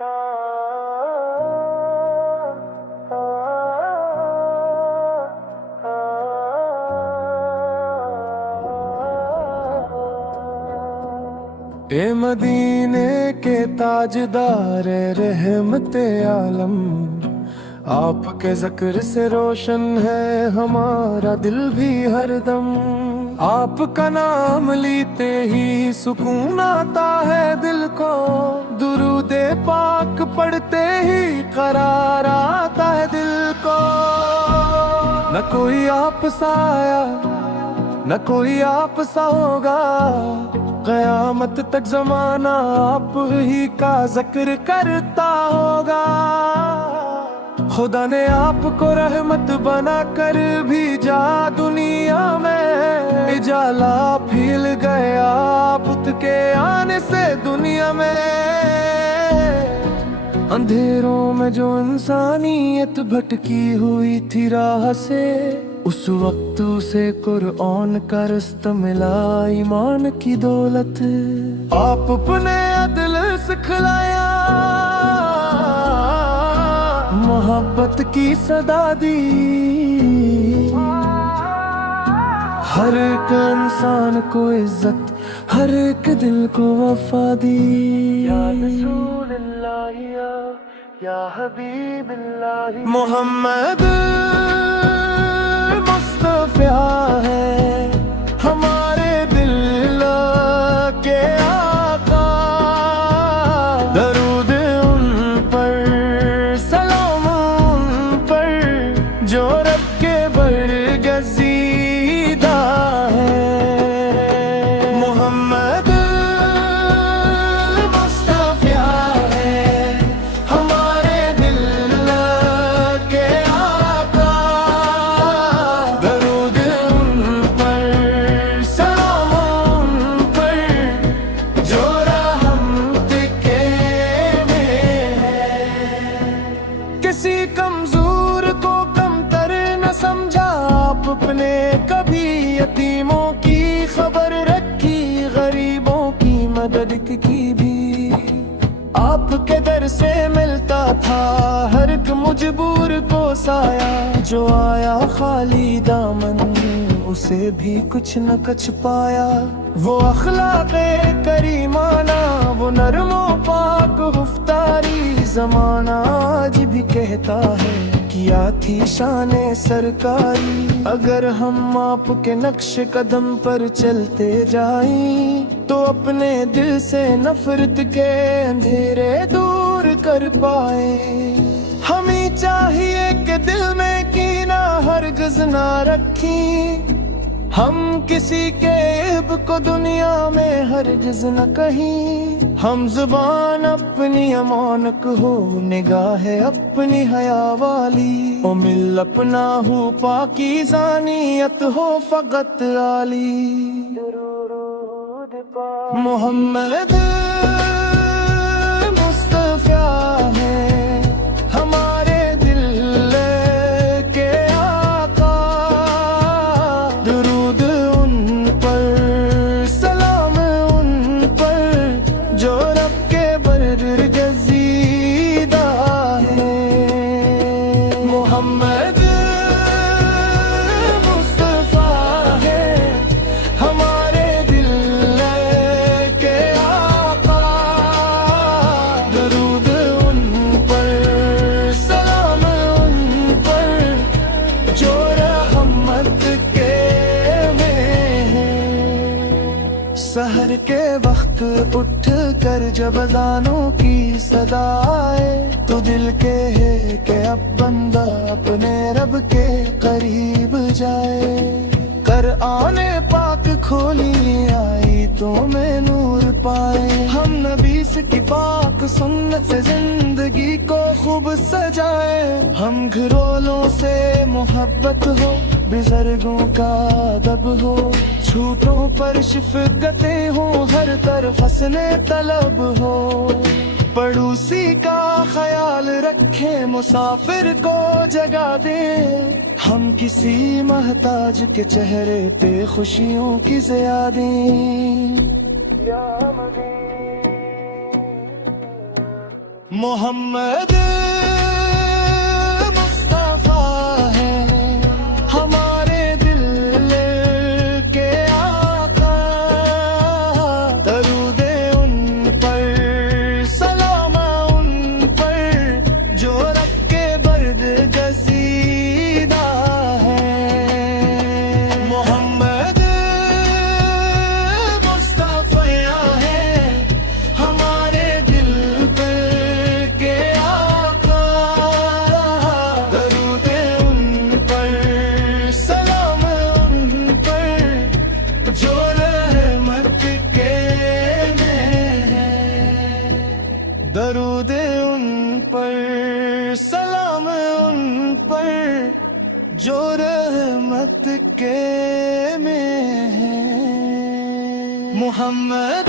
اے مدینے کے تاجدار رحمت عالم، آپ کے ذکر سے روشن ہے ہمارا دل بھی ہر دم۔ آپ کا نام لیتے ہی سکون آتا ہے دل کو، درود پاک پڑھتے ہی قرار آتا ہے دل کو۔ نہ کوئی آپ سا آیا، نہ کوئی آپ سا ہوگا، قیامت تک زمانہ آپ ہی کا ذکر کرتا ہوگا۔ خدا نے آپ کو رحمت بنا کر بھیجا دنیا میں، اجالا پھیل گیا بت کے آنے سے دنیا میں۔ اندھیروں میں جو انسانیت بھٹکی ہوئی تھی راہ سے، اس وقت اسے قرآن کا رستہ ملا ایمان کی دولت۔ آپ اپنے عدل سکھلایا، محبت کی صدا دی، ہر ایک انسان کو عزت، ہر ایک دل کو وفا دی۔ یا رسول اللہ یا حبیب اللہ، محمد مصطفیٰ ہے ہمارے دل کے آقا، درود ان پر، سلام ان پر، جو رب کے برگزیدہ ہے۔ محمد مصطفیٰ ہے ہمارے دل کے آقا، درود ان پر، سلام ان پر، جو رحمت کے میں ہے۔ کسی کمزور کو کمتر نہ سمجھا آپ، اپنے کبھی یتیموں کی خبر رکھی، غریبوں کی مدد کی بھی۔ آپ کے در سے ملتا تھا ہر ایک مجبور کو سایہ، جو آیا خالی دامن اسے بھی کچھ نہ کچھ پایا۔ وہ اخلاق کریمانہ، وہ نرم و پاک گفتاری، زمانہ آج بھی کہتا ہے کیا تھی شان سرکاری۔ اگر ہم آپ کے نقش قدم پر چلتے جائیں تو اپنے دل سے نفرت کے اندھیرے دور کر پائیں۔ ہمیں چاہیے کہ دل میں کینہ ہرگز نہ رکھیں، ہم کسی کے عیب کو دنیا میں ہرگز نہ کہیں۔ ہم زبان اپنی امانک ہو، نگاہ اپنی حیا والی، او مل اپنا ہو پاکیزہ نیت ہو فقط عالی۔ محمد مصطفیٰ ہے ہمارے دل کے آقا، درود ان پر، سلام ان پر، جو رب کے برگزیدہ ہے۔ محمد مصطفیٰ ہے ہمارے دل کے آقا، درود ان پر، سلام ان پر، جو رحمت کے میں ہے۔ سحر کے وقت اٹھ کر جب اذانوں کی صدا آئے تو دل کہے کہ اب بندہ اپنے رب کے قریب جائے۔ قرآن پاک کھولی آئی تو میں نور پائے، ہم نبی کی پاک سنت سے زندگی کو خوب سجائے۔ ہم گھرولوں سے محبت ہو، بزرگوں کا ادب ہو، جھوٹوں پر شفقتیں ہوں، ہر طرف حسن طلب ہو۔ پڑوسی کا خیال رکھیں، مسافر کو جگہ دیں، ہم کسی محتاج کے چہرے پہ خوشیوں کی زیادیں۔ محمد مصطفیٰ ہے ہمارے دل کے آقا، درود ان پر سلام ان پر جو رب کے برد گزیدہ ہے۔ محمد مصطفیٰ ہے ہمارے دل پر کے آقا، درود ان پر سلام ان پر جو رحمت کے ہیں۔ درود ان پر سلام ان پر جو رحمت کے میں ہیں۔ محمد